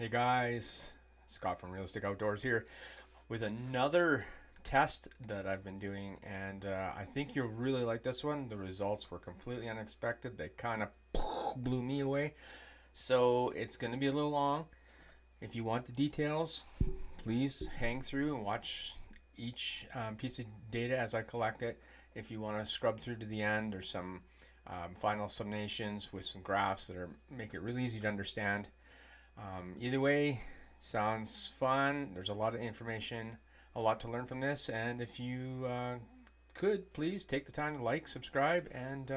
Hey guys, Scott from Realistic Outdoors here with another test that I've been doing, and I think you'll really like this one. The results were completely unexpected. They kind of blew me away. So it's going to be a little long. If you want the details, please hang through and watch each piece of data as I collect it. If you want to scrub through to the end, there's some final summations with some graphs that make it really easy to understand. Either way, sounds fun. There's a lot of information, a lot to learn from this. And if you could, please take the time to like, subscribe, and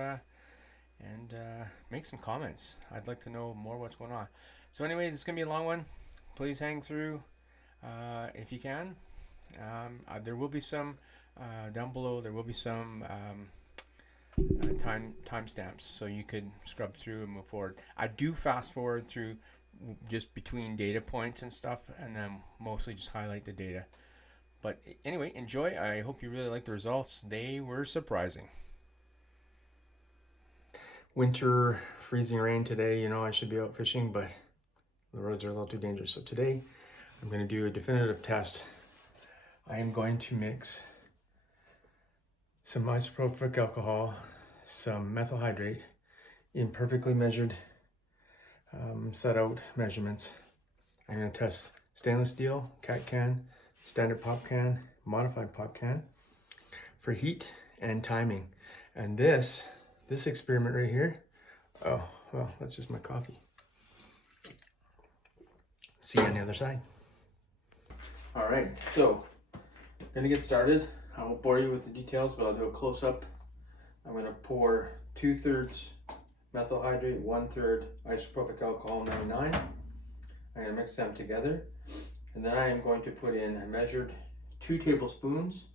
make some comments. I'd like to know more what's going on. So anyway, this is going to be a long one. Please hang through if you can. There will be some down below. There will be some timestamps, so you could scrub through and move forward. I do fast forward through just between data points and stuff, and then mostly just highlight the data. But anyway, enjoy. I hope you really like the results. They were surprising. Winter, freezing rain today. You know, I should be out fishing, but the roads are a little too dangerous. So today I'm going to do a definitive test. I am going to mix some isopropyl alcohol, some methyl hydrate in perfectly measured set out measurements. I'm going to test stainless steel, cat can, standard pop can, modified pop can for heat and timing. And this experiment right here, oh, well, that's just my coffee. See you on the other side. All right, so I'm gonna get started. I won't bore you with the details, but I'll do a close-up. I'm gonna pour 2/3 methyl hydrate, 1/3 isopropyl alcohol 99. I'm gonna mix them together, and then I am going to put in a measured 2 tablespoons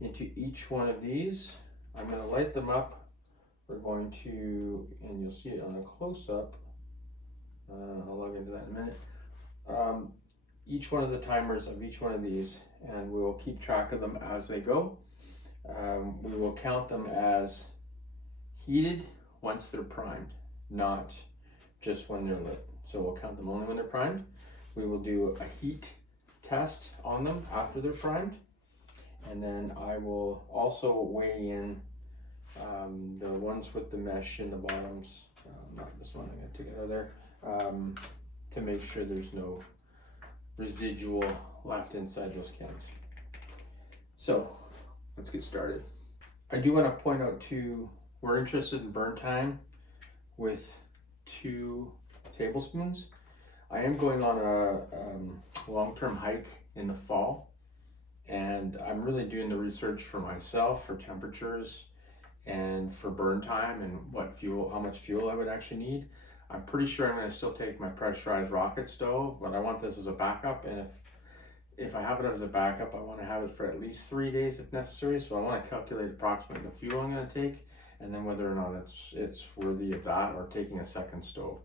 into each one of these. I'm gonna light them up. We're going to, and you'll see it on a close-up. I'll log into that in a minute. Each one of the timers of each one of these, and we will keep track of them as they go. We will count them as heated once they're primed, not just when they're lit. So we'll count them only when they're primed. We will do a heat test on them after they're primed. And then I will also weigh in the ones with the mesh in the bottoms, not this one, I'm gonna take it out of there, to make sure there's no residual left inside those cans. So let's get started. I do want to point out too, we're interested in burn time with 2 tablespoons. I am going on a long-term hike in the fall, and I'm really doing the research for myself for temperatures and for burn time and how much fuel I would actually need. I'm pretty sure I'm going to still take my pressurized rocket stove, but I want this as a backup, and if I have it as a backup, I want to have it for at least 3 days if necessary. So I want to calculate approximately the fuel I'm going to take, and then whether or not it's worthy of that or taking a second stove.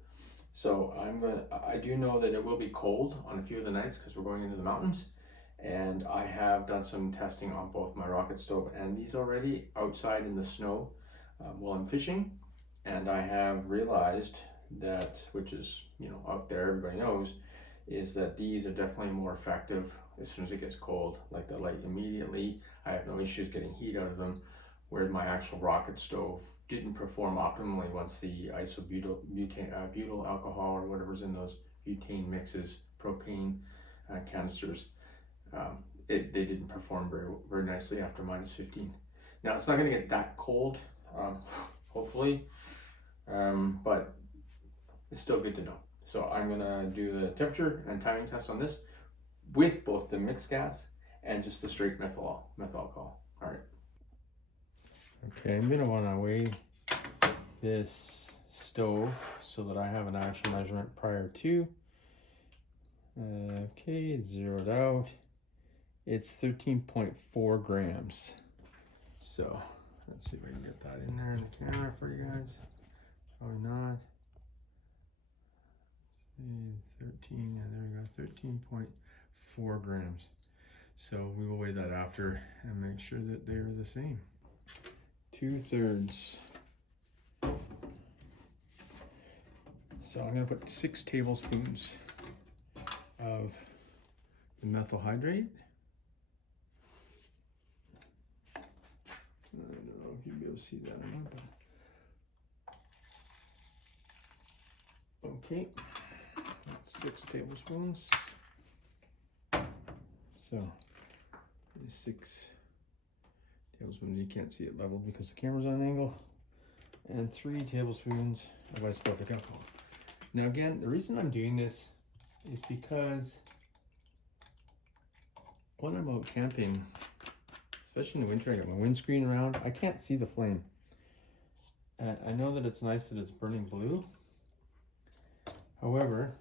So I do know that it will be cold on a few of the nights because we're going into the mountains, and I have done some testing on both my rocket stove and these already outside in the snow while I'm fishing, and I have realized that, which is, you know, out there, everybody knows, is that these are definitely more effective as soon as it gets cold. Like they light immediately. I have no issues getting heat out of them, where my actual rocket stove didn't perform optimally once the butyl alcohol or whatever's in those butane mixes, propane canisters, they didn't perform very nicely after -15. Now it's not going to get that cold, hopefully, but it's still good to know. So I'm gonna do the temperature and timing test on this with both the mixed gas and just the straight methyl alcohol. All right. Okay, I'm gonna wanna weigh this stove so that I have an actual measurement prior to. Okay, it's zeroed out. It's 13.4 grams. So let's see if I can get that in there in the camera for you guys. Probably not. 13, and there we go, 13.4 grams. So we will weigh that after and make sure that they're the same. 2/3. So I'm gonna put 6 tablespoons of the methyl hydrate. I don't know if you'll be able to see that or not, but okay, that's 6 tablespoons. So 6 tablespoons. You can't see it level because the camera's on an angle. And 3 tablespoons of isopropyl alcohol. Now again, the reason I'm doing this is because when I'm out camping, especially in the winter, I got my windscreen around, I can't see the flame. I know that it's nice that it's burning blue. However,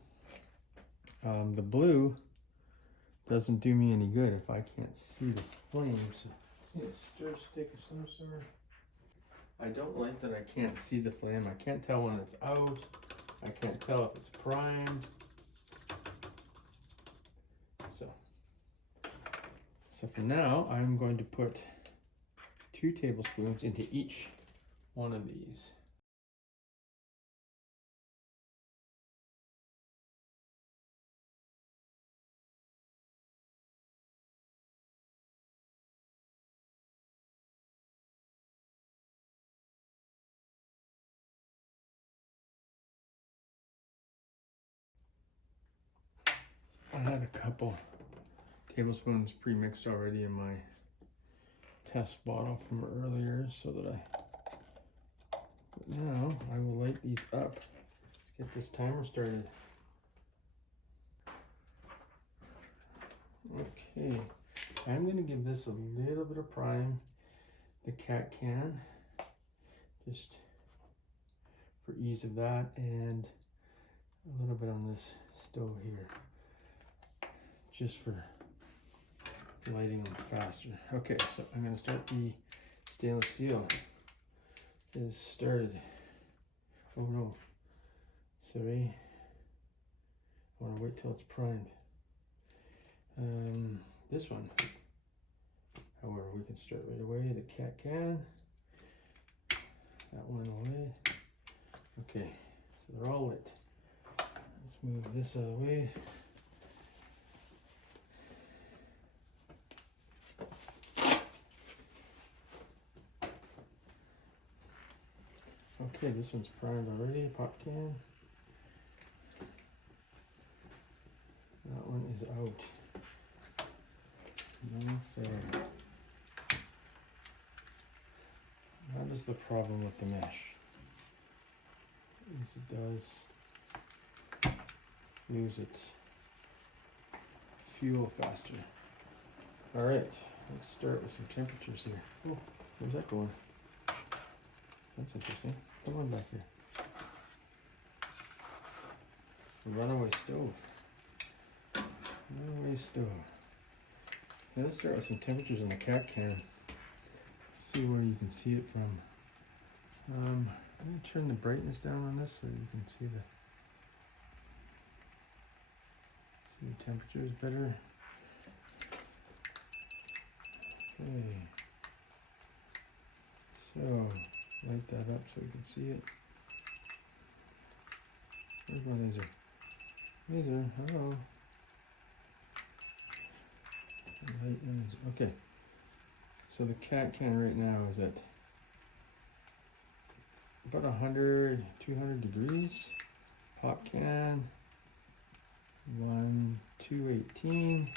the blue doesn't do me any good if I can't see the flame. So just need a stir stick of some sort. I don't like that I can't see the flame. I can't tell when it's out. I can't tell if it's primed. So for now, I'm going to put 2 tablespoons into each one of these. I had a couple tablespoons pre-mixed already in my test bottle from earlier, so that but now I will light these up. Let's get this timer started. Okay, I'm going to give this a little bit of prime, the cat can, just for ease of that, and a little bit on this stove here, just for lighting them faster. Okay, so I'm going to start the stainless steel. It is started. Oh no, sorry. I want to wait till it's primed. This one, however, we can start right away. The cat can. That one away. Okay, so they're all lit. Let's move this out of the way. Okay, this one's primed already, pop can. That one is out. No fair. That is the problem with the mesh. Is it does lose its fuel faster. Alright, let's start with some temperatures here. Oh, where's that going? That's interesting. Come on back here. The runaway stove. Runaway stove. Now let's start with some temperatures in the cat can. See where you can see it from. I'm going to turn the brightness down on this so you can see the temperatures better. Okay. So light that up so you can see it. Where's my laser? Laser, hello. Okay. So the cat can right now is at about 100, 200 degrees. Pop can, 218.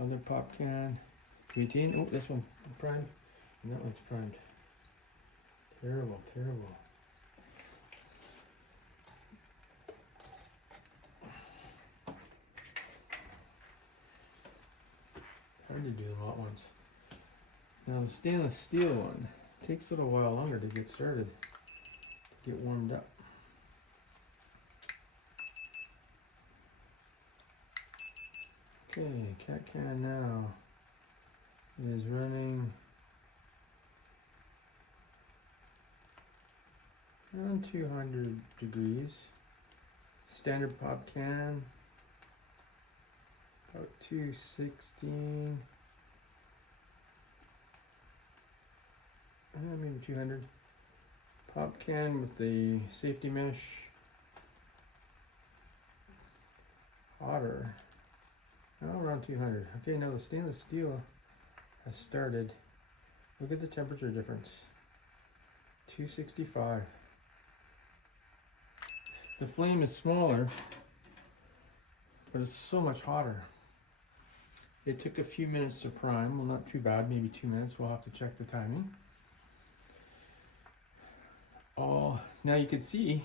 Other pop can, 218. Oh, this one primed, and that one's primed. Terrible, terrible. Hard to do them all at once. Now the stainless steel one takes a little while longer to get started, to get warmed up. Okay, cat can now is running around 200 degrees. Standard pop can, about 216. Maybe 200. Pop can with the safety mesh, hotter, Oh, around 200. Okay, now the stainless steel has started. Look at the temperature difference. 265. The flame is smaller, but it's so much hotter. It took a few minutes to prime. Well, not too bad, maybe 2 minutes. We'll have to check the timing. Oh, now you can see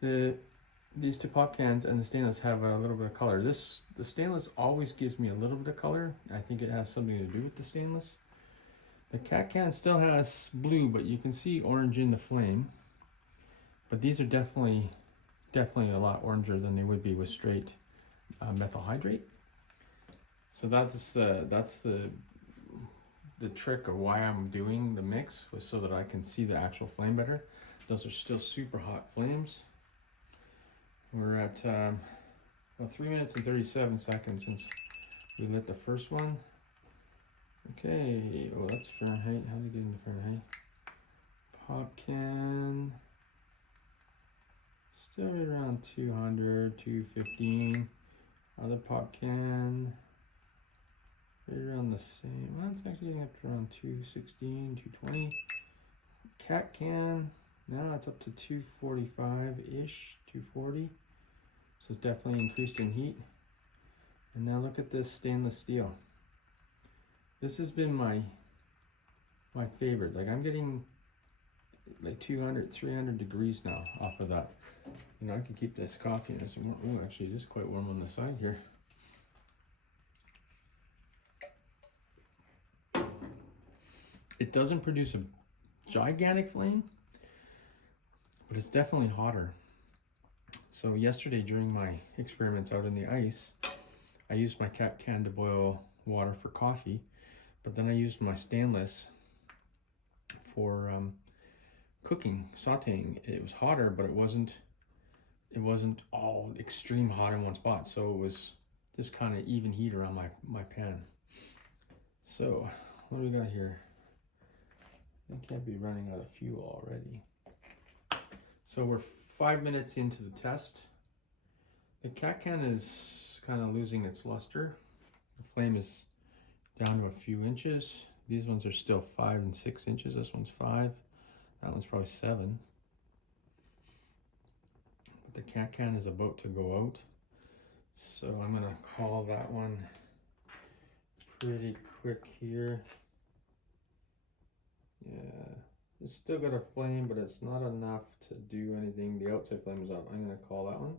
these two pop cans and the stainless have a little bit of color. The stainless always gives me a little bit of color. I think it has something to do with the stainless. The cat can still has blue, but you can see orange in the flame. But these are definitely a lot oranger than they would be with straight methyl hydrate. So that's the trick of why I'm doing the mix, was so that I can see the actual flame better. Those are still super hot flames. We're at well, 3 minutes and 37 seconds since we lit the first one. Okay, oh, that's Fahrenheit. How do you get into Fahrenheit? Pop can. Still right around 200, 215. Other pop can. Right around the same. Well, it's actually getting up to around 216, 220. Cat can. Now it's up to 245-ish, 240. So it's definitely increased in heat. And now look at this stainless steel. This has been my favorite. Like, I'm getting like 200, 300 degrees now off of that. You know, I can keep this coffee in some more. Oh, actually, it is quite warm on the side here. It doesn't produce a gigantic flame, but it's definitely hotter. So yesterday during my experiments out in the ice, I used my cat can to boil water for coffee, but then I used my stainless for cooking, sauteing. It was hotter, but it wasn't all extreme hot in one spot. So it was just kind of even heat around my pan. So what do we got here? I can't be running out of fuel already. So we're 5 minutes into the test. The cat can is kind of losing its luster. The flame is down to a few inches. These ones are still 5 and 6 inches. This one's 5. That one's probably 7. But the cat can is about to go out. So I'm gonna call that one pretty quick here. Yeah, it's still got a flame, but it's not enough to do anything. The outside flame is up. I'm gonna call that one.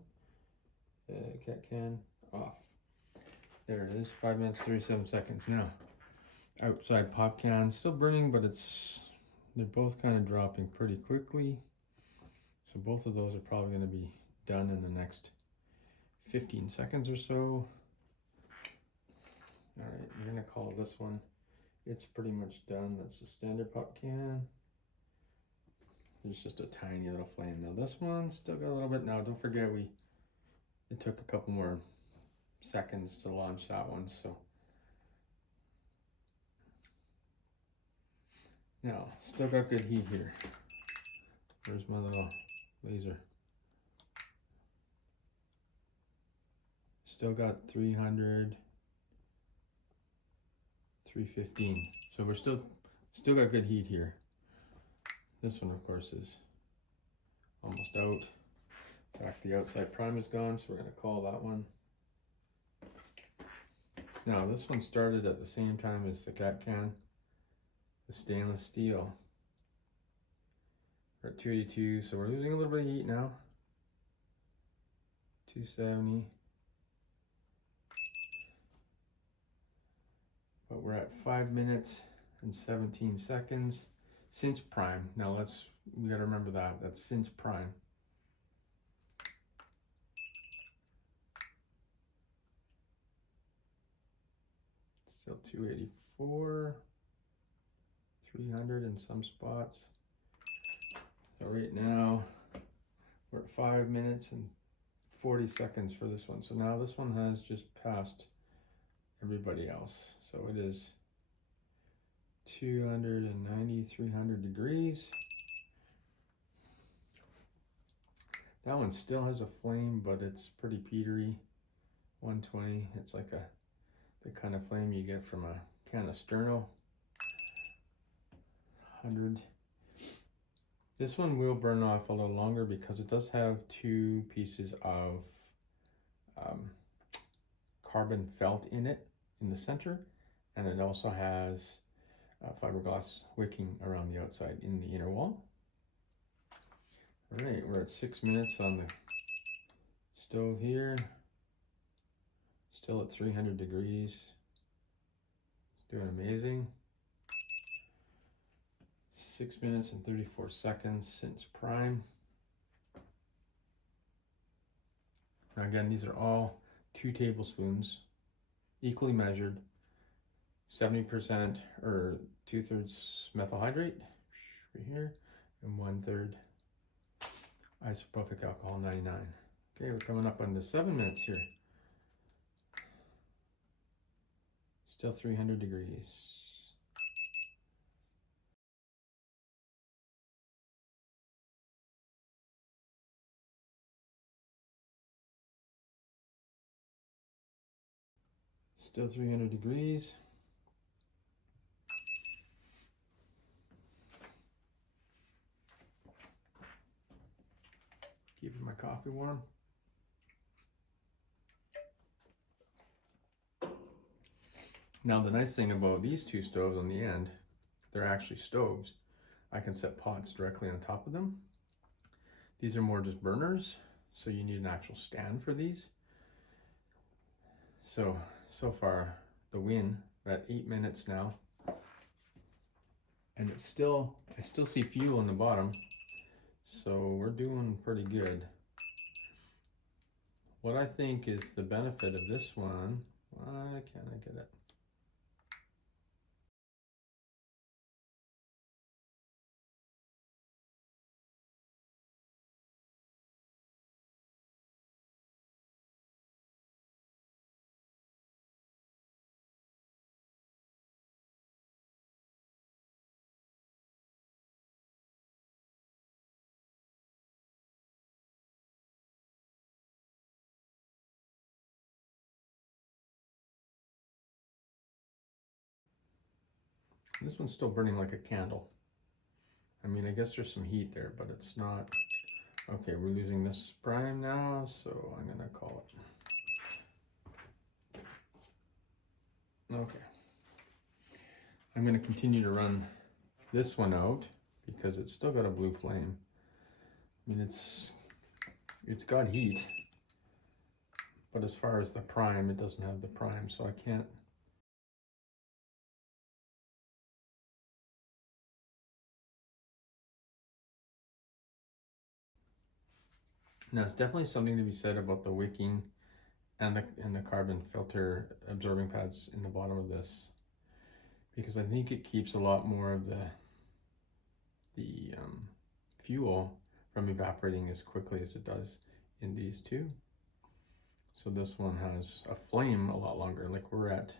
Cat can off. There it is, 5 minutes, 37 seconds. Now, outside pop can, still burning, but they're both kind of dropping pretty quickly. So both of those are probably gonna be done in the next 15 seconds or so. All right, we're gonna call this one. It's pretty much done. That's the standard pop can. There's just a tiny little flame. Now this one still got a little bit. Now don't forget it took a couple more seconds to launch that one. So now still got good heat here. Where's my little laser? Still got 300. 315. So we're still got good heat here. This one, of course, is almost out. In fact, the outside prime is gone, so we're going to call that one. Now, this one started at the same time as the cat can, the stainless steel. We're at 282, so we're losing a little bit of heat now. 270. But we're at 5 minutes and 17 seconds since prime. Now we gotta remember that's since prime. Still 284, 300 in some spots. So right now we're at 5 minutes and 40 seconds for this one. So now this one has just passed everybody else. So it is 290, 300 degrees. That one still has a flame, but it's pretty petery. 120. It's like the kind of flame you get from a can of Sterno. 100. This one will burn off a little longer because it does have 2 pieces of carbon felt in it in the center, and it also has fiberglass wicking around the outside in the inner wall. All right, we're at 6 minutes on the stove here. Still at 300 degrees. Doing amazing. 6 minutes and 34 seconds since prime. Now again, these are all 2 tablespoons, equally measured, 70% or 2/3 methyl hydrate right here, and 1/3 isopropyl alcohol 99. Okay, we're coming up on the 7 minutes here. Still 300 degrees. Still 300 degrees. Keeping my coffee warm. Now the nice thing about these 2 stoves on the end, they're actually stoves. I can set pots directly on top of them. These are more just burners, so you need an actual stand for these. So far the win, we're at 8 minutes now. And it's still, I still see fuel on the bottom. So we're doing pretty good. What I think is the benefit of this one, why can't I get it? This one's still burning like a candle. I mean, I guess there's some heat there, but it's not. Okay, we're losing this prime now, so I'm gonna call it. Okay. I'm gonna continue to run this one out because it's still got a blue flame. I mean, it's got heat, but as far as the prime, it doesn't have the prime, so I can't. Now, it's definitely something to be said about the wicking and the carbon filter absorbing pads in the bottom of this, because I think it keeps a lot more of the fuel from evaporating as quickly as it does in these 2. So this one has a flame a lot longer. Like we're at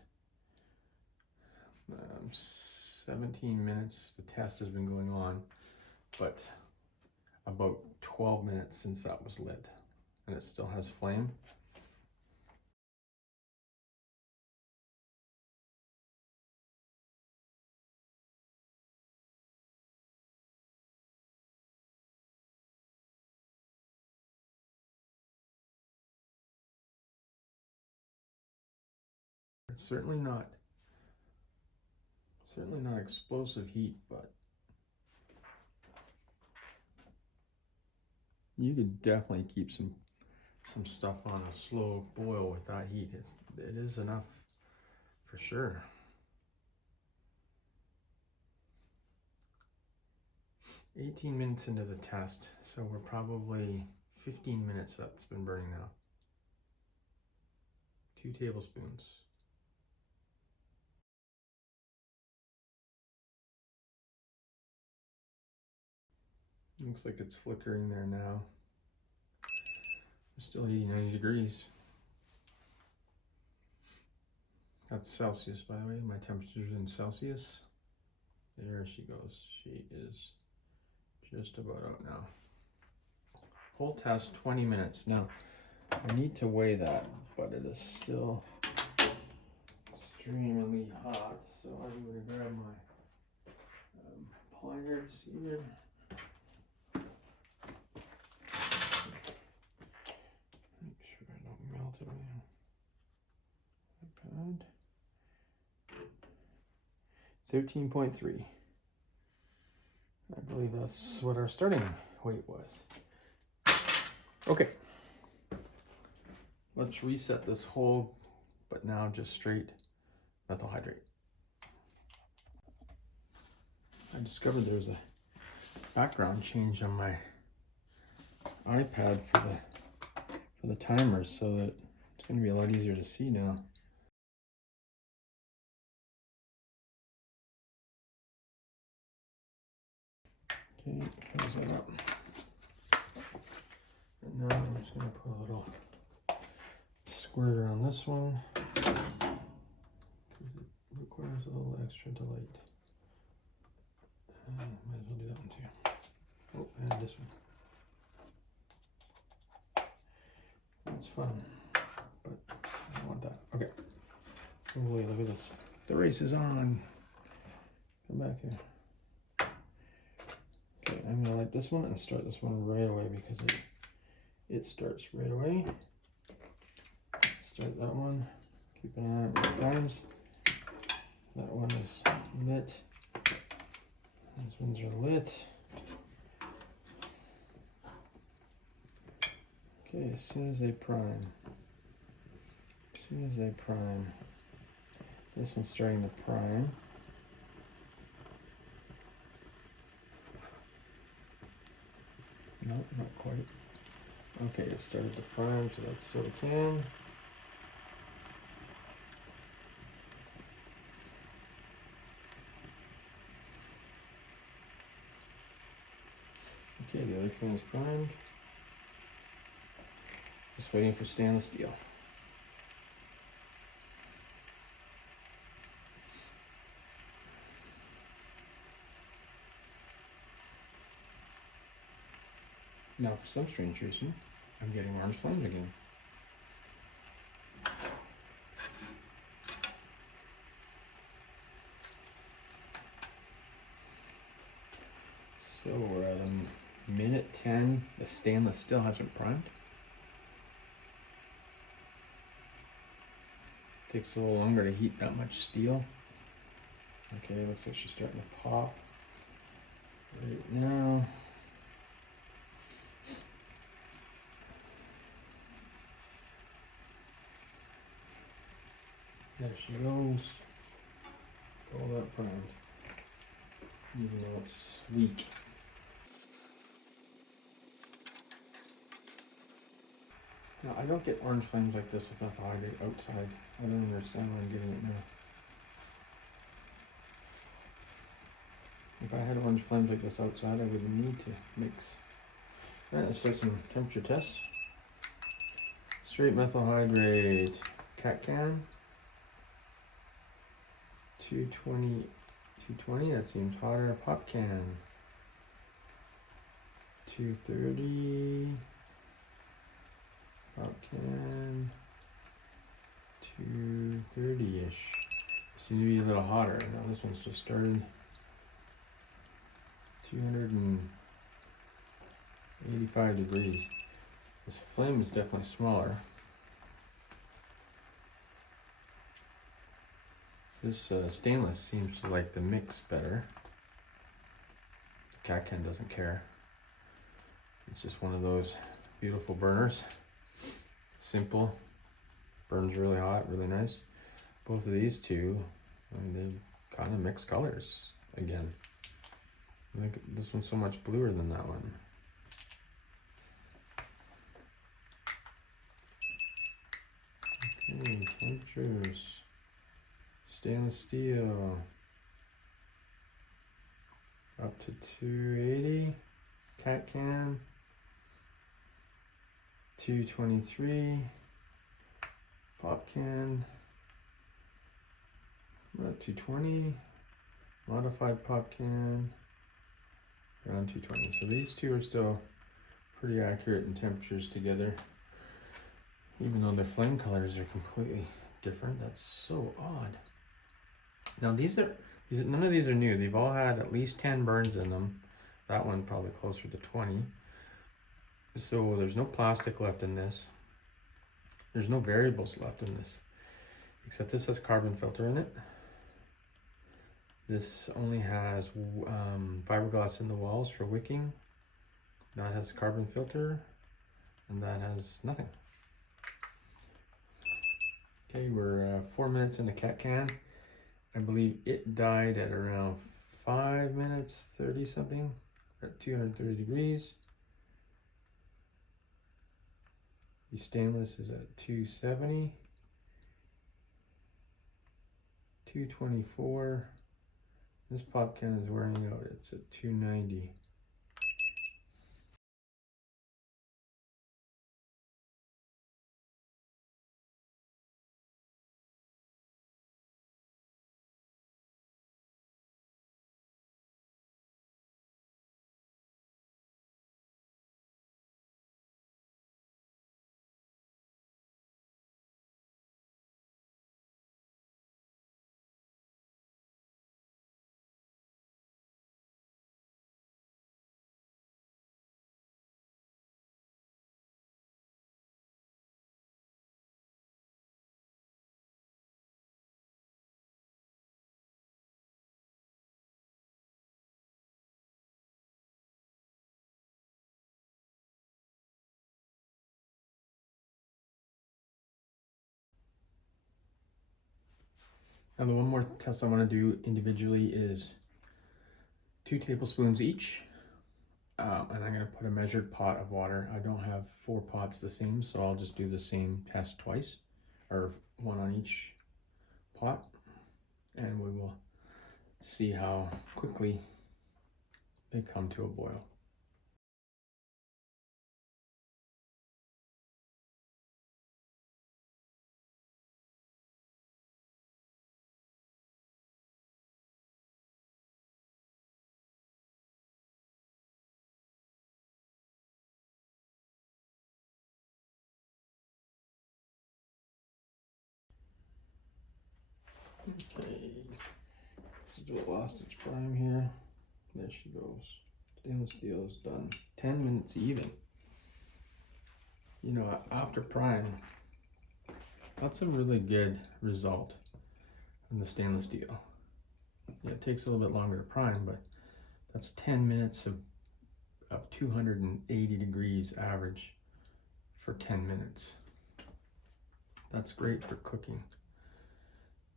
17 minutes. The test has been going on, but about 12 minutes since that was lit, and it still has flame. It's certainly not explosive heat, but you could definitely keep some stuff on a slow boil with that heat. It is enough for sure. "18 minutes into the test, so we're probably 15 minutes that's been burning now. 2 tablespoons. Looks like it's flickering there now. It's still 80, 90 degrees. That's Celsius, by the way. My temperature's in Celsius. There she goes. She is just about out now. Whole test, 20 minutes. Now, I need to weigh that but it is still extremely hot. So I'm going to grab my pliers here. Make sure I don't melt it on the iPad. 13.3. I believe that's what our starting weight was. Okay. Let's reset this whole, but now just straight methyl hydrate. I discovered there's a background change on my iPad for the timers, so that it's going to be a lot easier to see now. Okay, close that up. And now I'm just going to put a little squirter on this one, because it requires a little extra delight. Might as well do that one too. Oh, and this one. That's fun, but I don't want that. Okay. Holy, look at this. The race is on. Come back here. Okay, I'm gonna light this one and start this one right away because it starts right away. Start that one. Keep an eye on it both times. That one is lit. These ones are lit. Okay, as soon as they prime. This one's starting to prime. No, not quite. Okay, it started to prime, so that's so it can. Okay, the other can is primed. Just waiting for stainless steel. Now, for some strange reason, I'm getting orange flames again. So we're at a minute 10. The stainless still hasn't primed. Takes a little longer to heat that much steel. Okay, looks like she's starting to pop right now. There she goes. All that primed. Even though it's weak. Now, I don't get orange flames like this with methyl hydrate outside. I don't understand why I'm getting it now. If I had orange flames like this outside, I wouldn't need to mix. Alright, let's start some temperature tests. Straight methyl hydrate, cat can. 220, that seems hotter. Pop can. 230. Pop can. 230-ish. Seem to be a little hotter. Now this one's just started. 285 degrees. This flame is definitely smaller. This stainless seems to like the mix better. The cat can doesn't care. It's just one of those beautiful burners. Simple, burns really hot, really nice. Both of these two, and they kind of mix colors again. I think this one's so much bluer than that one. Okay, temperatures. Stainless steel. Up to 280. Cat can. 223. Pop can. About 220. Modified pop can. Around 220. So these two are still pretty accurate in temperatures together. Even though their flame colors are completely different. That's so odd. Now none of these are new. They've all had at least 10 burns in them. That one probably closer to 20. So there's no plastic left in this. There's no variables left in this, except this has carbon filter in it. This only has fiberglass in the walls for wicking. That has carbon filter, and that has nothing. Okay, we're 4 minutes in the cat can. I believe it died at around 5 minutes 30 something, at 230 degrees. The stainless is at 270, 224. This pop can is wearing out. It's at 290. Now the one more test I want to do individually is 2 tablespoons each. And I'm going to put a measured pot of water. I don't have 4 pots the same, so I'll just do the same test twice, or one on each pot, and we will see how quickly they come to a boil. Okay, just lost its prime here. There she goes. Stainless steel is done. 10 minutes even. You know, after prime, that's a really good result in the stainless steel. Yeah, it takes a little bit longer to prime, but that's 10 minutes of 280 degrees average for 10 minutes. That's great for cooking.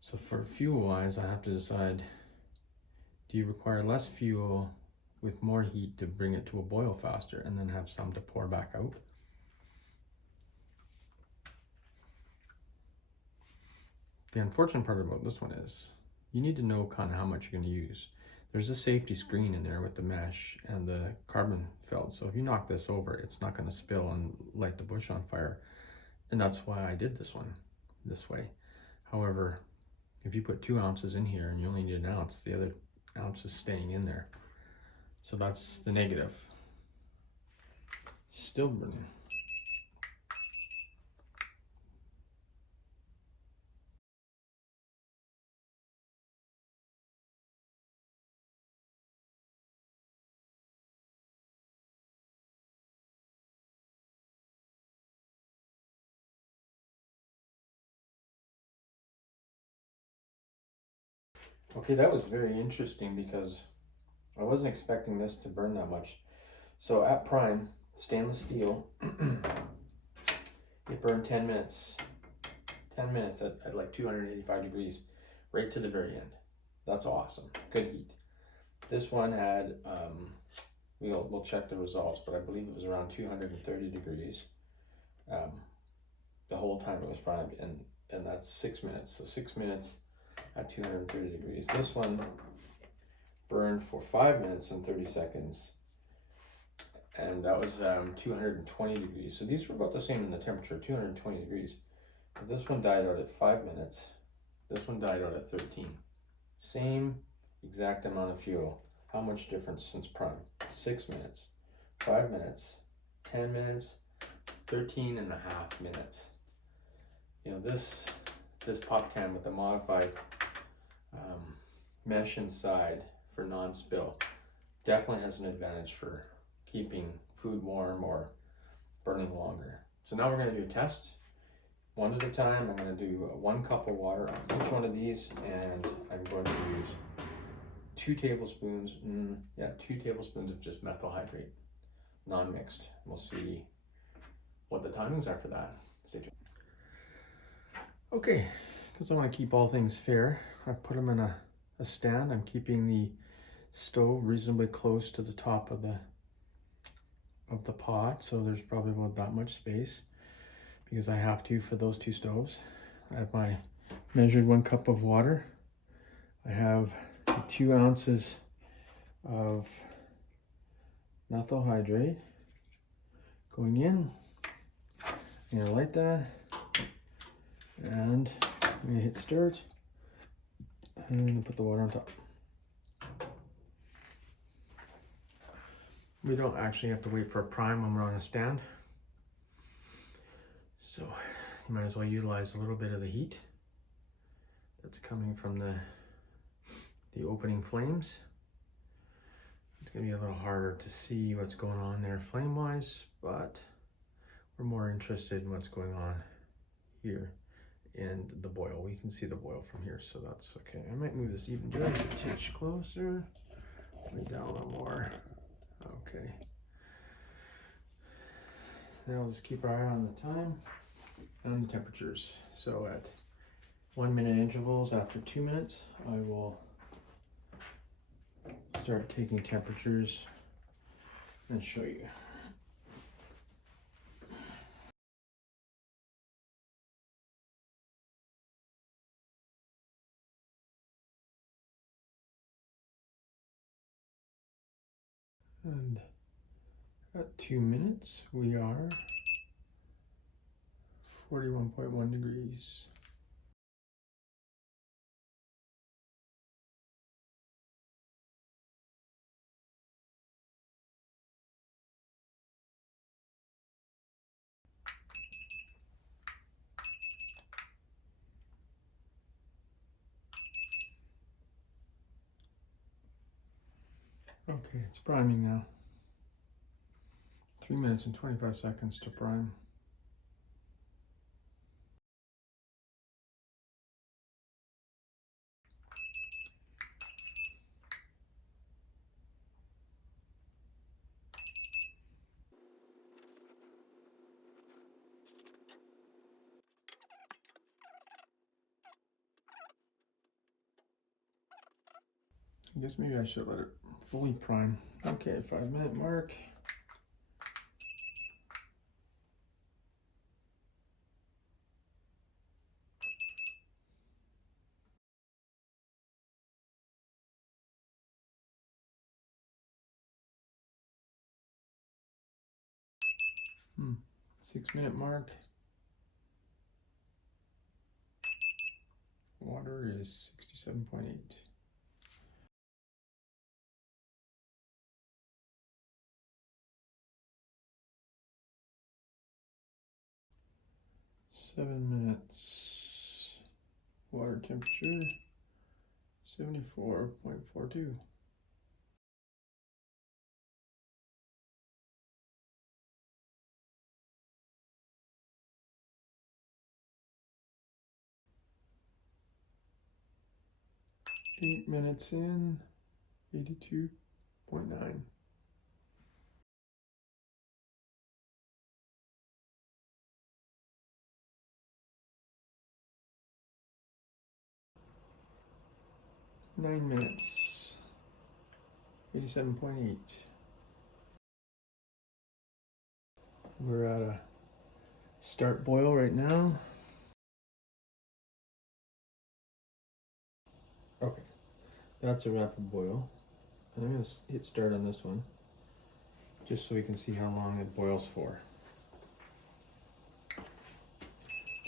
So for fuel wise, I have to decide, do you require less fuel with more heat to bring it to a boil faster and then have some to pour back out? The unfortunate part about this one is you need to know kind of how much you're going to use. There's a safety screen in there with the mesh and the carbon felt. So if you knock this over, it's not going to spill and light the bush on fire. And that's why I did this one this way. However, if you put 2 ounces in here and you only need 1 ounce, the other ounce is staying in there. So that's the negative. Still burning. Okay, that was very interesting because I wasn't expecting this to burn that much. So at prime, stainless steel, it burned 10 minutes. 10 minutes at like 285 degrees, right to the very end. That's awesome. Good heat. This one had, we'll check the results, but I believe it was around 230 degrees the whole time it was primed, and that's 6 minutes. So 6 minutes at 230 degrees. This one burned for 5 minutes and 30 seconds, and that was 220 degrees. So these were about the same in the temperature, 220 degrees. But this one died out at 5 minutes. This one died out at 13. Same exact amount of fuel. How much difference since prime? 6 minutes, 5 minutes, 10 minutes, 13 and a half minutes. this pop can with the modified mesh inside for non-spill definitely has an advantage for keeping food warm or burning longer. So now we're going to do a test. One at a time. I'm going to do 1 cup of water on each one of these, and I'm going to use 2 tablespoons of just methyl hydrate, non-mixed. We'll see what the timings are for that. Stay tuned. Okay, because I want to keep all things fair, I put them in a stand. I'm keeping the stove reasonably close to the top of the pot, so there's probably about that much space because I have to for those 2 stoves. I have my measured 1 cup of water. I have 2 ounces of methyl hydrate going in. I'm gonna light that, and I'm gonna hit start, and I'm gonna put the water on top. We don't actually have to wait for a prime when we're on a stand, so you might as well utilize a little bit of the heat that's coming from the opening flames. It's gonna be a little harder to see what's going on there flame-wise, but we're more interested in what's going on here in the boil. We can see the boil from here, so that's okay. I might move this even just a touch closer, bring it down a little more. Okay. Now we'll just keep our eye on the time and the temperatures. So at 1 minute intervals after 2 minutes, I will start taking temperatures and show you. And at 2 minutes, we are 41.1 degrees. Okay, it's priming now. 3 minutes and 25 seconds to prime. I guess maybe I should let it fully prime. Okay, 5 minute mark. Hmm. 6 minute mark. Water is 67.8. Seven minutes. Water temperature 74.42. Eight minutes in, 82.9. Nine minutes, 87.8. We're at a start boil right now. Okay, that's a rapid boil. And I'm going to hit start on this one, just so we can see how long it boils for.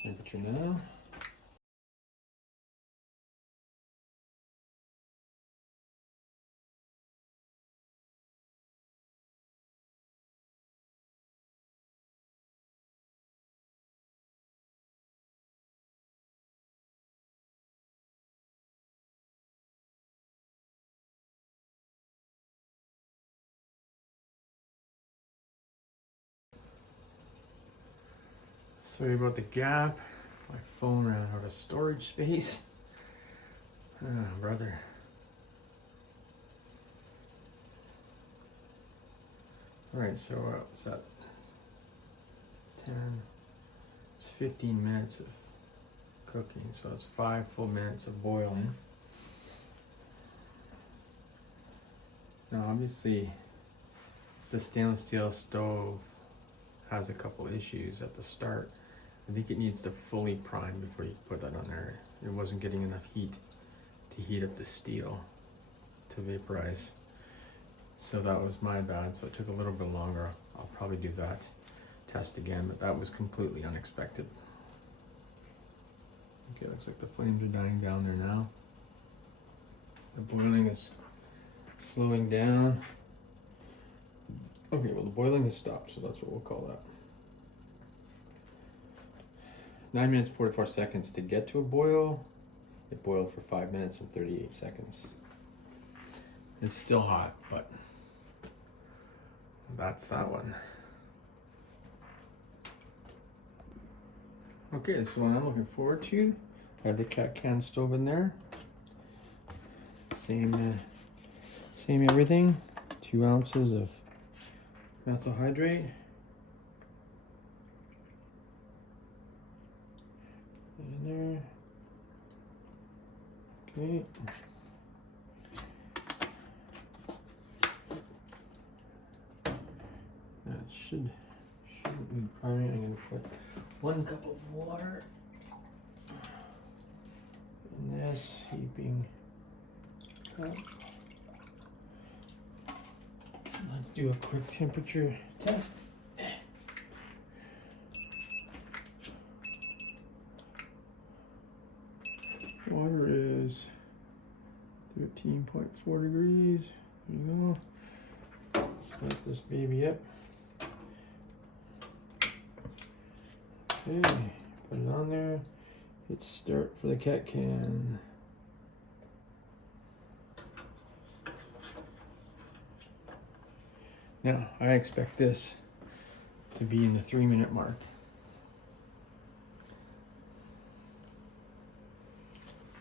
Temperature now. Sorry about the gap. My phone ran out of storage space. Ah, brother. Alright, so what's that? 10. It's 15 minutes of cooking, so it's 5 full minutes of boiling. Now obviously the stainless steel stove has a couple issues at the start. I think it needs to fully prime before you put that on there. It wasn't getting enough heat to heat up the steel to vaporize. So that was my bad, so it took a little bit longer. I'll probably do that test again, but that was completely unexpected. Okay, looks like the flames are dying down there now. The boiling is slowing down. Okay, well the boiling has stopped, so that's what we'll call that. 9 minutes 44 seconds to get to a boil. It boiled for 5 minutes and 38 seconds. It's still hot, but that's that one. Okay, this is the one I'm looking forward to. I have the cat can stove in there. Same everything. 2 ounces of methyl hydrate. In there. Okay. That shouldn't need priming. I'm going to put 1 cup of water in this heaping cup. Let's do a quick temperature test. Water is 13.4 degrees. There you go. Let's lift this baby up. Okay, put it on there. Hit start for the cat can. Now, I expect this to be in the 3-minute mark.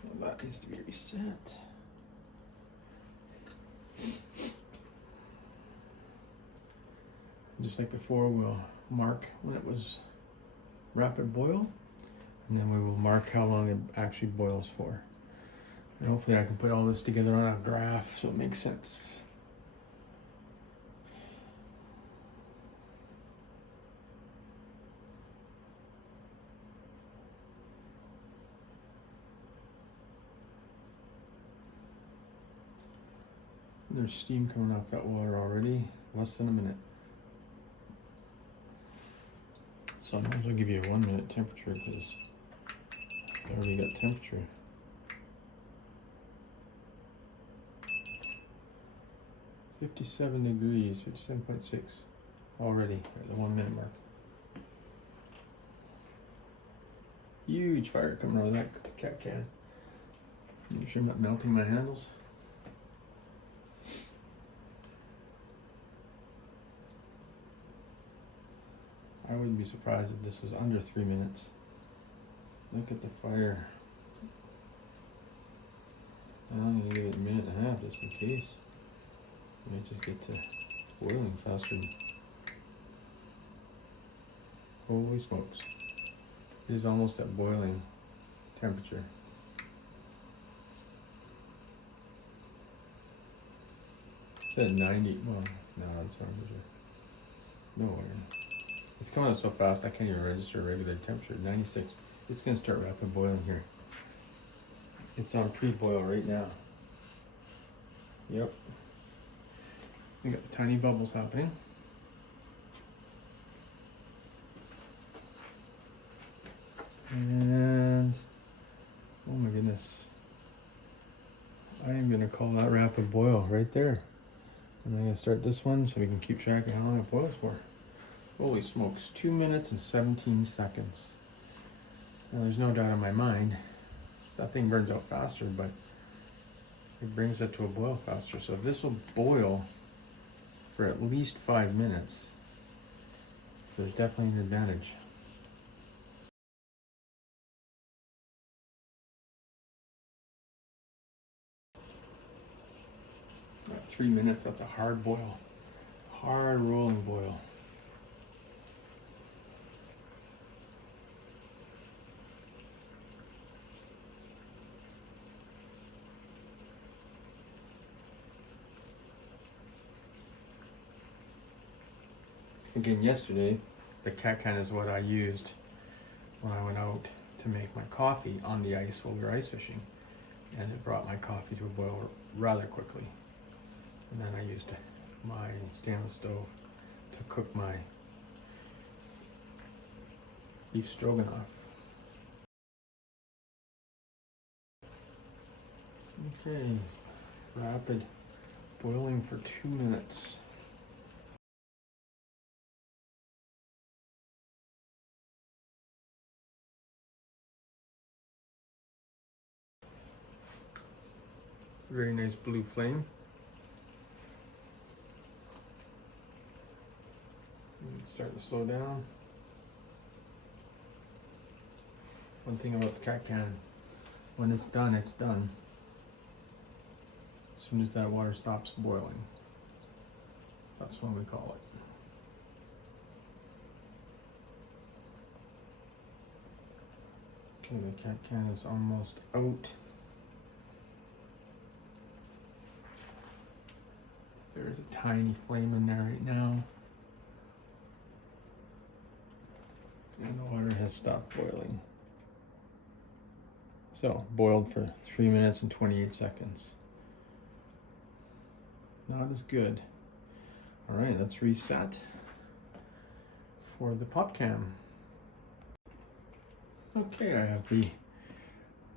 Well, that needs to be reset. Just like before, we'll mark when it was rapid boil, and then we will mark how long it actually boils for. And hopefully I can put all this together on a graph so it makes sense. There's steam coming off that water already, less than a minute. So I might as well give you a 1 minute temperature because I already got temperature. (57 degrees), 57.6 already at the 1 minute mark. Huge fire coming out of that cat can. Make sure I'm not melting my handles. I wouldn't be surprised if this was under 3 minutes. Look at the fire. I'm gonna give it a minute and a half just in case. I might just get to boiling faster. Holy smokes. It is almost at boiling temperature. It said 90. Well, no, that's wrong. No way. It's coming out so fast I can't even register regular temperature. 96. It's gonna start rapid boiling here. It's on pre-boil right now. Yep. We got the tiny bubbles happening. And oh my goodness. I am gonna call that rapid boil right there. And I'm gonna start this one so we can keep track of how long it boils for. Holy smokes, 2 minutes and 17 seconds. Now there's no doubt in my mind, that thing burns out faster, but it brings it to a boil faster. So this will boil for at least 5 minutes. There's definitely an advantage. 3 minutes. That's a hard boil. Hard rolling boil. Again, yesterday, the cat can is what I used when I went out to make my coffee on the ice while we were ice fishing. And it brought my coffee to a boil rather quickly. And then I used my stainless stove to cook my beef stroganoff. Okay, rapid boiling for 2 minutes. Very nice blue flame. It's starting to slow down. One thing about the cat can, when it's done, it's done. As soon as that water stops boiling, that's when we call it. Okay, the cat can is almost out. There's a tiny flame in there right now. And the water has stopped boiling. So, boiled for 3 minutes and 28 seconds. Not as good. All right, let's reset for the pop cam. Okay, I have the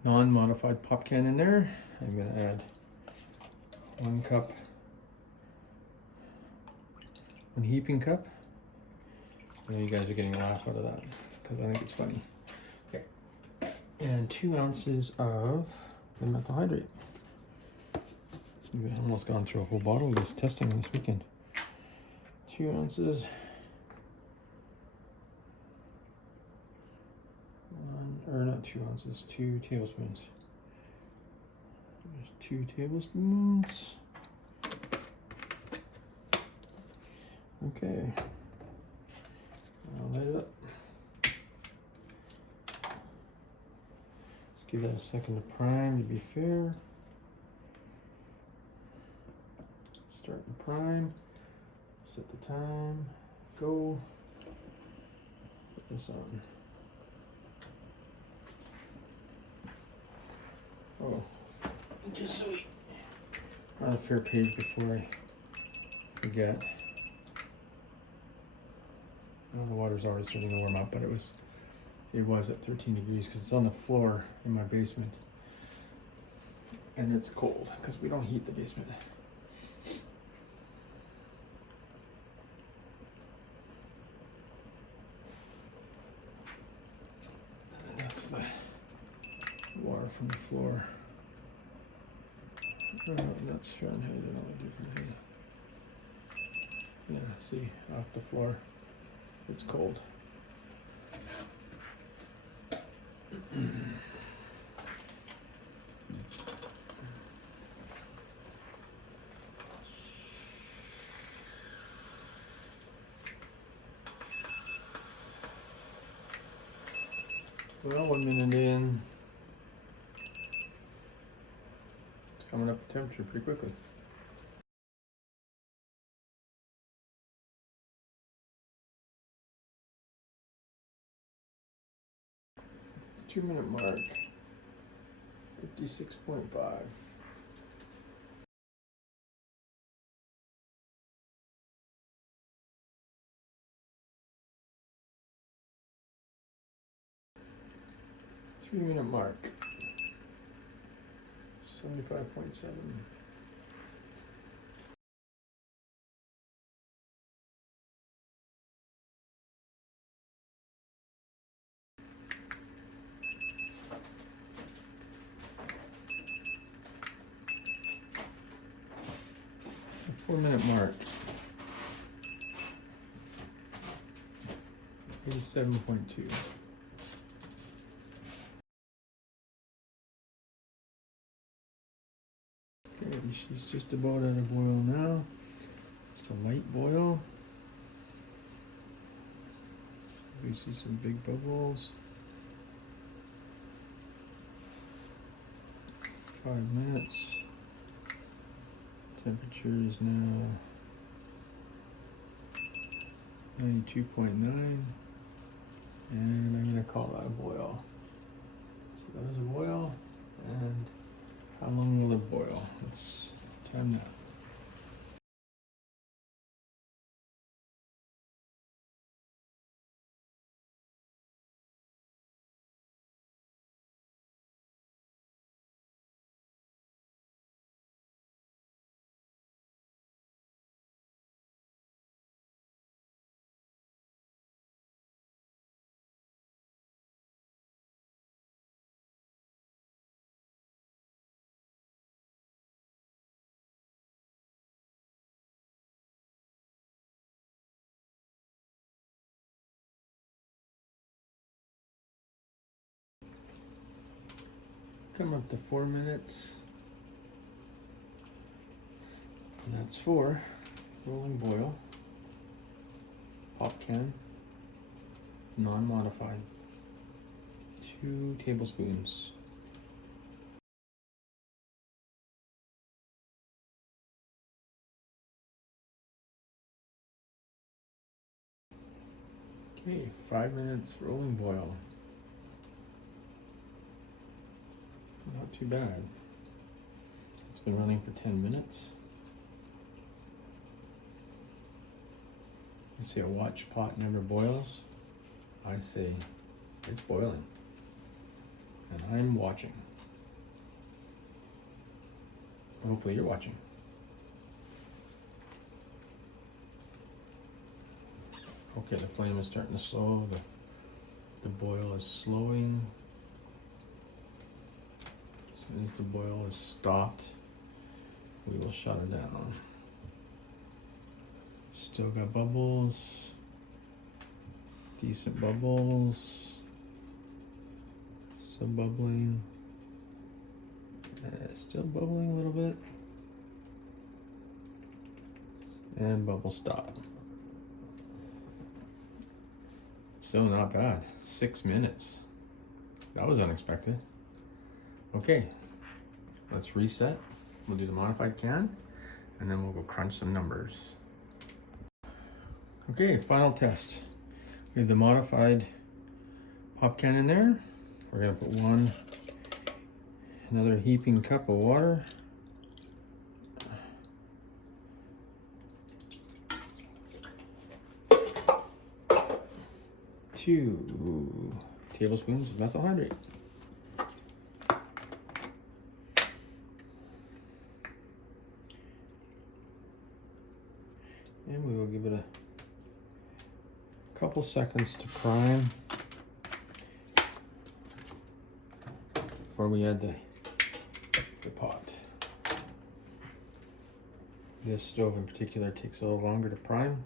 non-modified pop can in there. I'm gonna add 1 cup, 1 heaping cup. I know you guys are getting a laugh out of that because I think it's funny. Okay, and 2 ounces of the methyl hydrate. We've almost gone through a whole bottle just testing this weekend. 2 ounces. 2 ounces, 2 tablespoons. There's 2 tablespoons. Okay. I'll light it up. Let's give that a second to prime to be fair. Start the prime. Set the time. Go. Put this on. Oh, just so we on a fair page before I forget. Well, the water's already starting to warm up, but it was at 13 degrees because it's on the floor in my basement. And it's cold because we don't heat the basement. And that's the water from the floor. Oh, that's Fahrenheit, I don't do Fahrenheit. Yeah, see, off the floor. It's cold. Well, 1 minute in. It's coming up to temperature pretty quickly. Two-minute mark, 56.5. Three-minute mark, 75.7. The 4-minute mark, 87.2. Okay, She's just about at a boil now. Just a light boil. We see some big bubbles. 5 minutes. Temperature is now 92.9. And I'm going to call that a boil. So that is a boil. And how long will it boil? It's time now. Come up to 4 minutes. And that's 4. Rolling boil. Pop can. Non-modified. 2 tablespoons. Okay, 5 minutes rolling boil. Not too bad. It's been running for 10 minutes. You say a watch pot never boils. I say it's boiling. And I'm watching. Hopefully you're watching. Okay, the flame is starting to slow. The boil is slowing. As soon as the boil is stopped, we will shut it down. Still got bubbles. Decent bubbles. Still bubbling. Still bubbling a little bit. And bubble stop. Still not bad. 6 minutes. That was unexpected. Okay, let's reset. We'll do the modified can, and then we'll go crunch some numbers. Okay, final test. We have the modified pop can in there. We're gonna put another heaping cup of water. 2 tablespoons of methyl hydrate. And we will give it a couple seconds to prime before we add the pot. This stove in particular takes a little longer to prime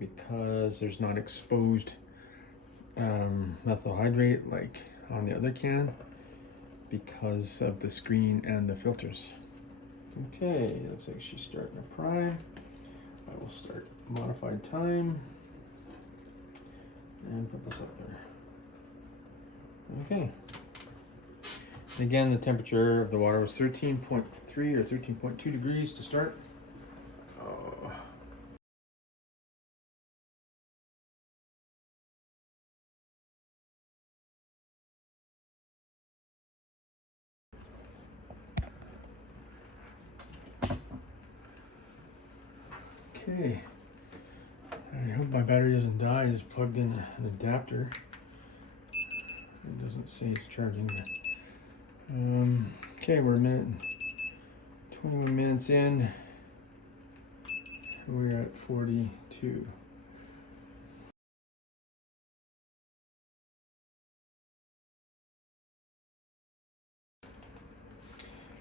because there's not exposed methyl hydrate like on the other can because of the screen and the filters. Okay, looks like she's starting to prime. I will start modified time and put this up there. Okay. Again, the temperature of the water was 13.3 or 13.2 degrees to start. Oh. Okay, I hope my battery doesn't die. I just plugged in an adapter. It doesn't say it's charging. Okay, we're a minute and 21 minutes in. We're at 42.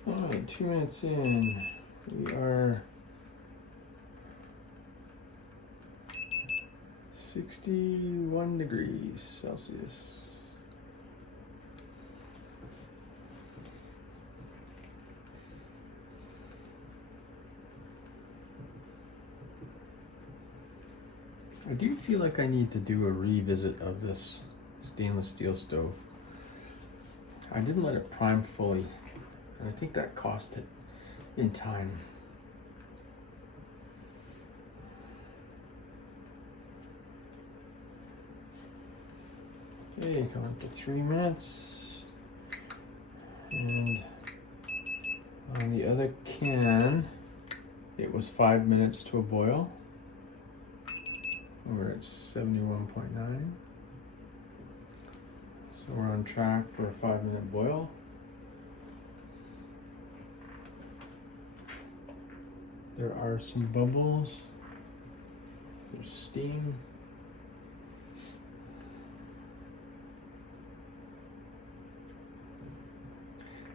All right, 2 minutes in. We are 61 degrees Celsius. I do feel like I need to do a revisit of this stainless steel stove. I didn't let it prime fully, and I think that cost it in time. Okay, going to 3 minutes. And on the other can, it was 5 minutes to a boil. We're at 71.9. So we're on track for a 5-minute boil. There are some bubbles. There's steam.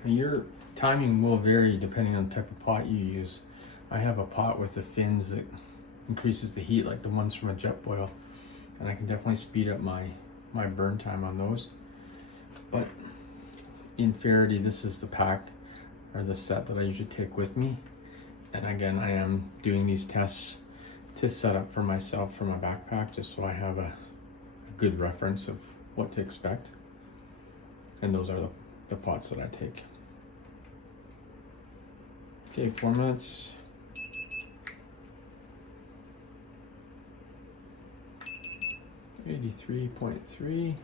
And your timing will vary depending on the type of pot you use. I have a pot with the fins that increases the heat like the ones from a jet boil, and I can definitely speed up my burn time on those. But in fairity, this is the pack or the set that I usually take with me. And again, I am doing these tests to set up for myself for my backpack, just so I have a good reference of what to expect. And those are the pots that I take. Okay, 4 minutes. .3,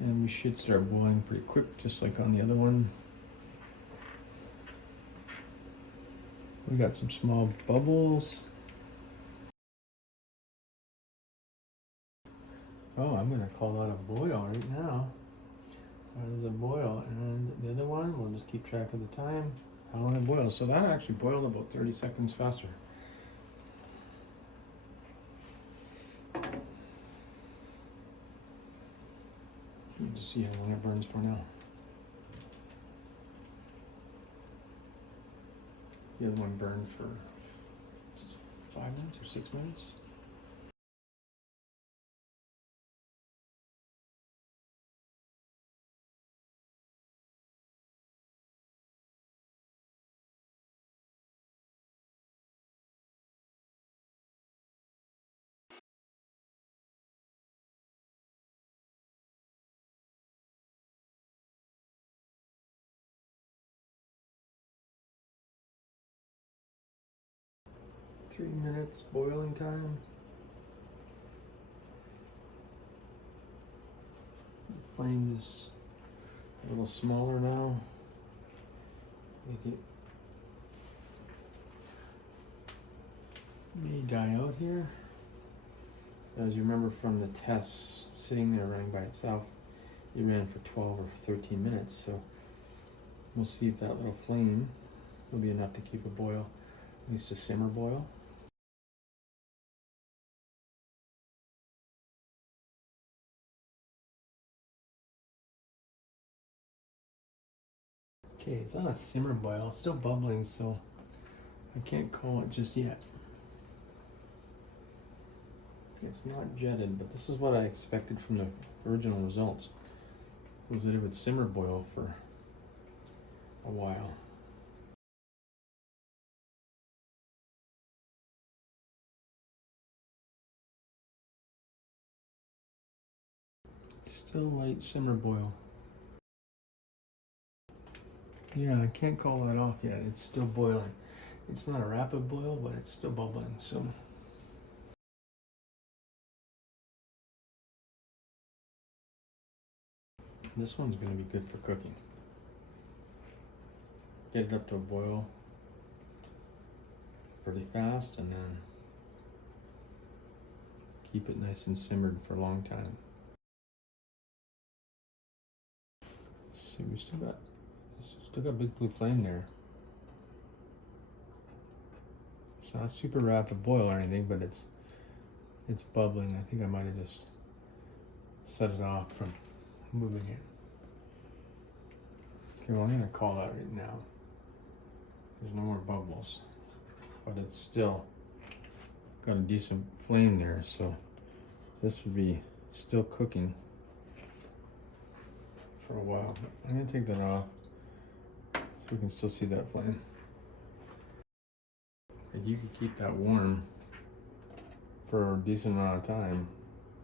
and we should start boiling pretty quick, just like on the other one. We got some small bubbles. Oh, I'm gonna call that a boil right now. That is a boil, and the other one, we'll just keep track of the time, how long it boils. So that actually boiled about 30 seconds faster. Let me just see how long it burns for now. The other one burned for 5 minutes or 6 minutes. Three minutes boiling time. The flame is a little smaller now. Make it may die out here. As you remember from the tests, sitting there running by itself, it ran for 12 or 13 minutes. So we'll see if that little flame will be enough to keep a boil, at least a simmer boil. Okay, it's on a simmer boil, it's still bubbling, so I can't call it just yet. It's not jetted, but this is what I expected from the original results, was that it would simmer boil for a while. Still light simmer boil. Yeah, I can't call that off yet. It's still boiling. It's not a rapid boil, but it's still bubbling. So this one's going to be good for cooking. Get it up to a boil pretty fast, and then keep it nice and simmered for a long time. Let's see, we still got big blue flame there. It's not super rapid boil or anything, but it's bubbling. I think I might have just set it off from moving it. Okay, well, I'm gonna call that right now. There's no more bubbles, but it's still got a decent flame there, so this would be still cooking for a while. I'm gonna take that off so we can still see that flame. If you could keep that warm for a decent amount of time,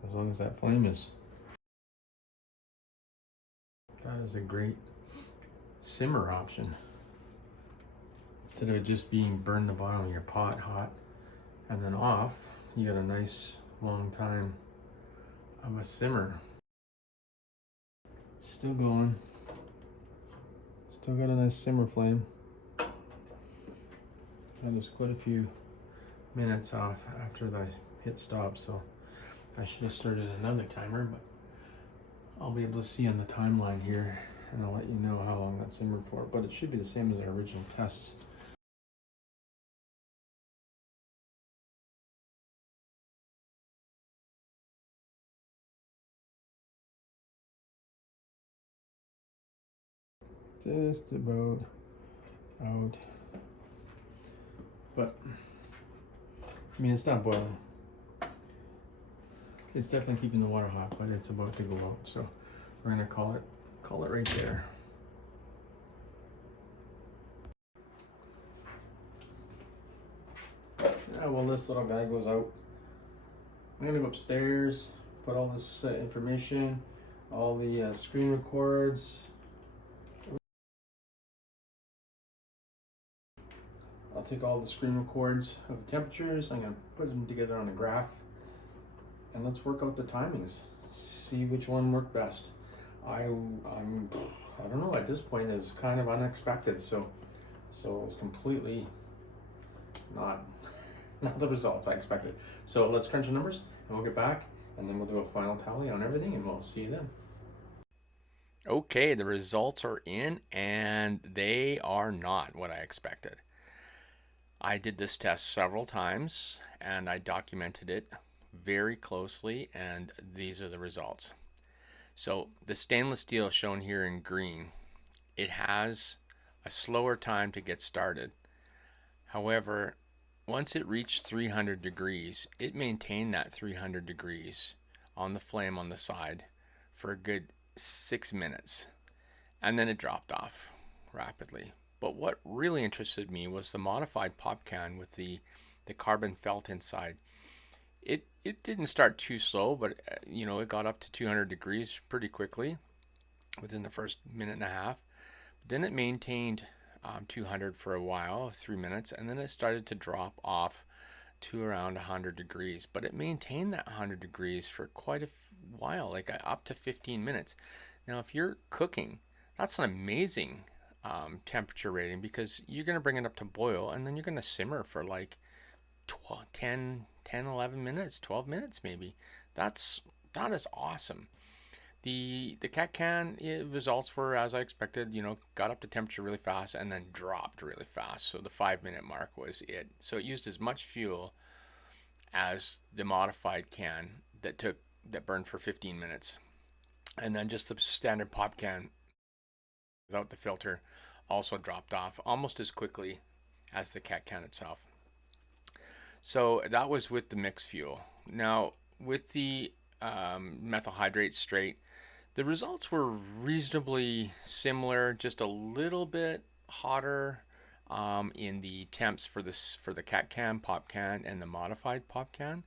as long as that flame is. That is a great simmer option. Instead of it just being burn the bottom of your pot hot and then off, you got a nice long time of a simmer. Still going. Still got a nice simmer flame. That is quite a few minutes off after I hit stop, so I should have started another timer, but I'll be able to see on the timeline here and I'll let you know how long that simmered for, but it should be the same as our original tests. Just about out, but I mean, it's not boiling. It's definitely keeping the water hot, but it's about to go out, so we're gonna call it right there. Now, while this little guy goes out, I'm gonna go upstairs, put all this information, all the screen records. I'll take all the screen records of the temperatures, I'm gonna put them together on a graph, and let's work out the timings. See which one worked best. I don't know, at this point it's kind of unexpected, so it's completely not the results I expected. So let's crunch the numbers and we'll get back and then we'll do a final tally on everything and we'll see you then. Okay, the results are in and they are not what I expected. I did this test several times and I documented it very closely, and these are the results. So the stainless steel shown here in green, it has a slower time to get started. However, once it reached 300 degrees, it maintained that 300 degrees on the flame on the side for a good 6 minutes, and then it dropped off rapidly. But what really interested me was the modified pop can with the carbon felt inside. It didn't start too slow, but it got up to 200 degrees pretty quickly within the first minute and a half. Then it maintained 200 for a while, 3 minutes, and then it started to drop off to around 100 degrees. But it maintained that 100 degrees for quite a while, like up to 15 minutes. Now, if you're cooking, that's an amazing temperature rating, because you're going to bring it up to boil and then you're going to simmer for like 10, 11 minutes, 12 minutes maybe. That is awesome. The cat can results were as I expected, got up to temperature really fast and then dropped really fast. So the 5-minute mark was it. So it used as much fuel as the modified can that burned for 15 minutes. And then just the standard pop can without the filter also dropped off almost as quickly as the cat can itself. So that was with the mixed fuel. Now with the methyl hydrate straight, the results were reasonably similar, just a little bit hotter in the temps for the cat can, pop can, and the modified pop can.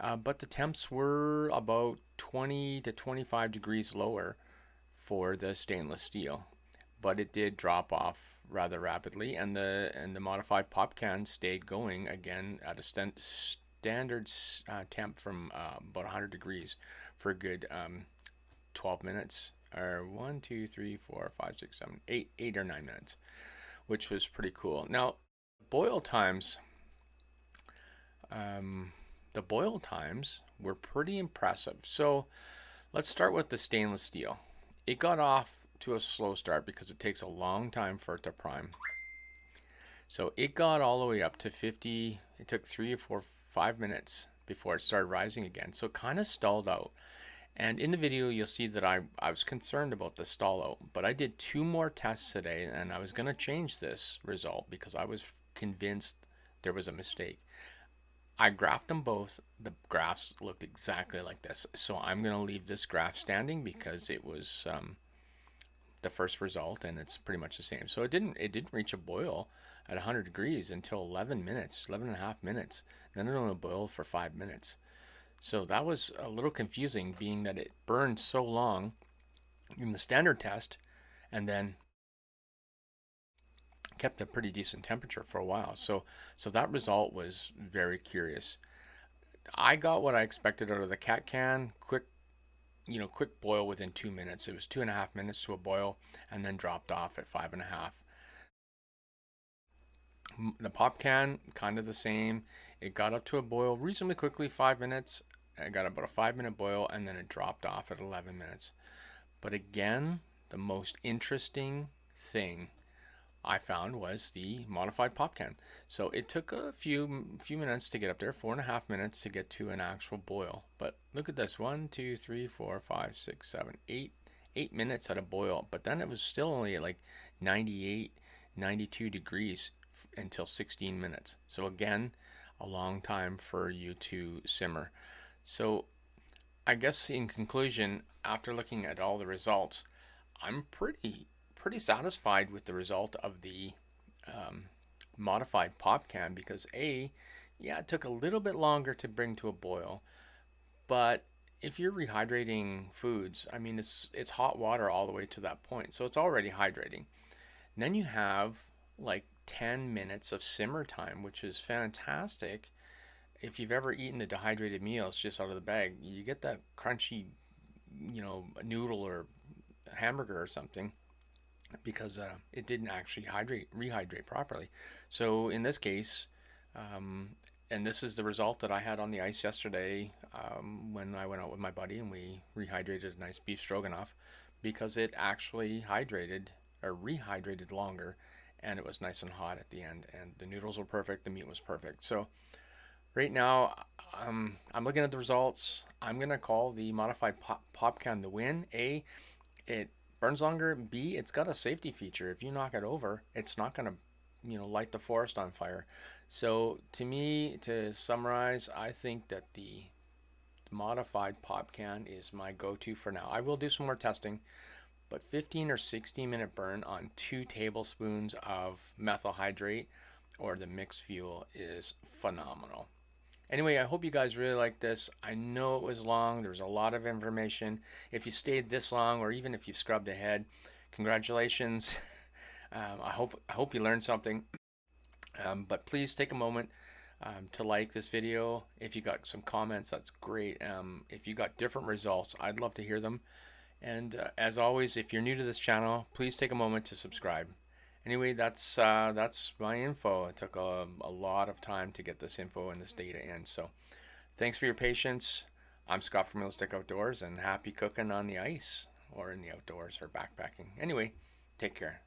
But the temps were about 20 to 25 degrees lower for the stainless steel. But it did drop off rather rapidly, and the modified pop can stayed going again at a standard temp from about 100 degrees for a good 12 minutes, or 1, 2, 3, 4, 5, 6, 7, 8 or 9 minutes, which was pretty cool. Now, boil times. The boil times were pretty impressive. So let's start with the stainless steel. It got off to a slow start because it takes a long time for it to prime. So it got all the way up to 50. It took 3 or 4, 5 minutes before it started rising again. So it kind of stalled out. And in the video, you'll see that I was concerned about the stall out, but I did 2 more tests today, and I was going to change this result because I was convinced there was a mistake. I graphed them both. The graphs looked exactly like this. So I'm going to leave this graph standing because it was the first result and it's pretty much the same. So it didn't reach a boil at 100 degrees until 11 minutes, 11 and a half minutes. Then it only boiled for 5 minutes. So that was a little confusing, being that it burned so long in the standard test and then kept a pretty decent temperature for a while. So that result was very curious. I got what I expected out of the cat can. Quick boil within 2 minutes. It was 2.5 minutes to a boil and then dropped off at 5.5. The pop can, kind of the same. It got up to a boil reasonably quickly, 5 minutes. I got about a 5-minute boil and then it dropped off at 11 minutes. But again, the most interesting thing I found was the modified pop can. So it took a few minutes to get up there, 4.5 minutes to get to an actual boil. But look at this, 1, 2, 3, 4, 5, 6, 7, 8 minutes at a boil. But then it was still only at like 98, 92 degrees until 16 minutes. So again, a long time for you to simmer. So I guess in conclusion, after looking at all the results, I'm pretty satisfied with the result of the modified pop can, because it took a little bit longer to bring to a boil, but if you're rehydrating foods, I mean, it's hot water all the way to that point, so it's already hydrating. And then you have like 10 minutes of simmer time, which is fantastic. If you've ever eaten the dehydrated meals just out of the bag, you get that crunchy, noodle or hamburger or something, because it didn't actually rehydrate properly. So in this case, and this is the result that I had on the ice yesterday, when I went out with my buddy and we rehydrated a nice beef stroganoff, because it actually rehydrated longer, and it was nice and hot at the end, and the noodles were perfect, the meat was perfect. So right now, I'm looking at the results. I'm gonna call the modified pop can the win. A, it burns longer. B, it's got a safety feature. If you knock it over, it's not gonna light the forest on fire. So to me, to summarize, I think that the modified pop can is my go-to for now. I will do some more testing, but 15 or 16 minute burn on 2 tablespoons of methyl hydrate or the mixed fuel is phenomenal. Anyway, I hope you guys really liked this. I know it was long. There's a lot of information. If you stayed this long, or even if you scrubbed ahead, congratulations. I hope you learned something. But please take a moment to like this video. If you got some comments, that's great. If you got different results, I'd love to hear them. And as always, if you're new to this channel, please take a moment to subscribe. Anyway, that's my info. It took a lot of time to get this info and this data in. So thanks for your patience. I'm Scott from Realistic Outdoors, and happy cooking on the ice or in the outdoors or backpacking. Anyway, take care.